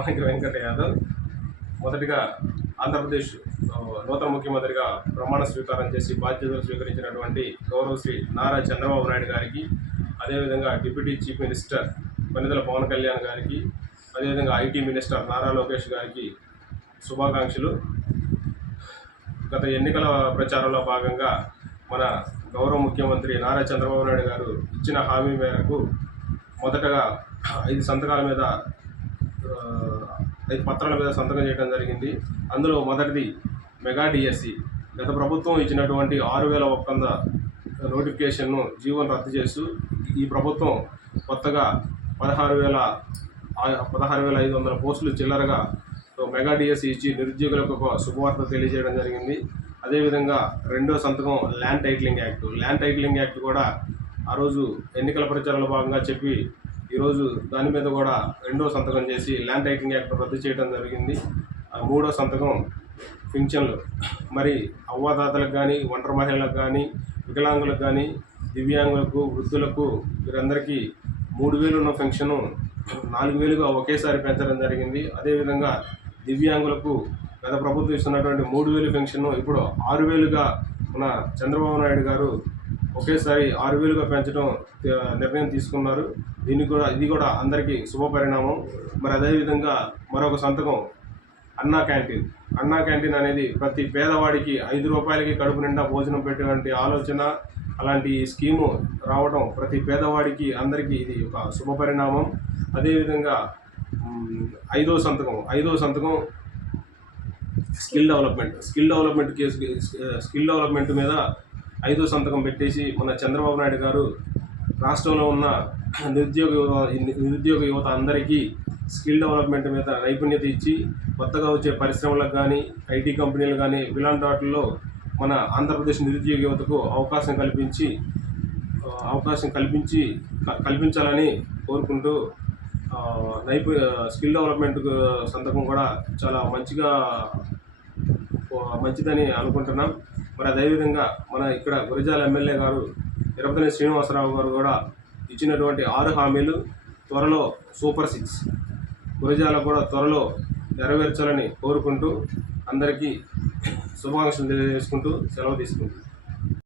తుపాకి వెంకట యాదవ్ మొదటిగా ఆంధ్రప్రదేశ్ నూతన ముఖ్యమంత్రిగా ప్రమాణ స్వీకారం చేసి బాధ్యతలు స్వీకరించినటువంటి గౌరవ శ్రీ నారా చంద్రబాబు నాయుడు గారికి, అదేవిధంగా deputy chief minister Konidela Pavan Kalyan గారికి, అదేవిధంగా ఐటీ మినిస్టర్ నారా లోకేష్ గారికి శుభాకాంక్షలు. గత ఎన్నికల ప్రచారంలో భాగంగా మన గౌరవ ముఖ్యమంత్రి నారా చంద్రబాబు నాయుడు గారు ఇచ్చిన హామీ మేరకు మొదటగా 5 సంతకాల మీద 5 పత్రాల మీద సంతకం చేయడం జరిగింది. అందులో మొదటిది మెగా డిఎస్సి. గత ప్రభుత్వం ఇచ్చినటువంటి 6,000 ఒప్పంద నోటిఫికేషన్ను జీవోను రద్దు చేస్తూ ఈ ప్రభుత్వం కొత్తగా 16,500 పోస్టులు చిల్లరగా మెగా డిఎస్సి ఇచ్చి నిరుద్యోగులకు ఒక శుభవార్త తెలియజేయడం జరిగింది. అదేవిధంగా రెండో సంతకం land titling act. Land titling act కూడా ఆ రోజు ఎన్నికల ప్రచారంలో భాగంగా చెప్పి ఈరోజు దాని మీద కూడా రెండో సంతకం చేసి ల్యాండ్ టైటిలింగ్ యాక్ట్ రద్దు చేయడం జరిగింది. మూడో సంతకం పింఛన్లు. మరి అవ్వాతాతలకు కానీ, ఒంటరి మహిళలకు కానీ, వికలాంగులకు కానీ, దివ్యాంగులకు, వృద్ధులకు వీరందరికీ 3,000 ఉన్న పెన్షను 4,000గా ఒకేసారి పెంచడం జరిగింది. అదేవిధంగా దివ్యాంగులకు గత ప్రభుత్వం ఇస్తున్నటువంటి 3,000 పెన్షన్ ఇప్పుడు 6,000గా మన చంద్రబాబు నాయుడు గారు ఒకేసారి 6,000గా పెంచడం నిర్ణయం తీసుకున్నారు. ఇది కూడా అందరికీ శుభ పరిణామం. మరి అదేవిధంగా మరొక సంతకం అన్నా క్యాంటీన్ అనేది ప్రతి పేదవాడికి 5 రూపాయలకి కడుపు నిండా భోజనం పెట్టేటువంటి ఆలోచన, అలాంటి స్కీము రావడం ప్రతి పేదవాడికి అందరికీ ఇది ఒక శుభ పరిణామం. అదేవిధంగా ఐదో సంతకం స్కిల్ డెవలప్మెంట్ మీద 5వ సంతకం పెట్టేసి మన చంద్రబాబు నాయుడు గారు రాష్ట్రంలో ఉన్న నిరుద్యోగ యువత అందరికీ స్కిల్ డెవలప్మెంట్ మీద నైపుణ్యత ఇచ్చి కొత్తగా వచ్చే పరిశ్రమలకు కానీ, ఐటీ కంపెనీలు కానీ ఇలాంటి వాటిల్లో మన ఆంధ్రప్రదేశ్ నిరుద్యోగ యువతకు అవకాశం కల్పించాలని కోరుకుంటూ స్కిల్ డెవలప్మెంట్ సంతకం కూడా చాలా మంచిదని అనుకుంటున్నాం. మరి అదేవిధంగా మన ఇక్కడ గురజాల ఎమ్మెల్యే గారు తిరుపతి శ్రీనివాసరావు గారు కూడా ఇచ్చినటువంటి 6 హామీలు త్వరలో సూపర్ 6 గురజాల కూడా త్వరలో నెరవేర్చాలని కోరుకుంటూ అందరికీ శుభాకాంక్షలు తెలియజేసుకుంటూ సెలవు తీసుకుంటాం.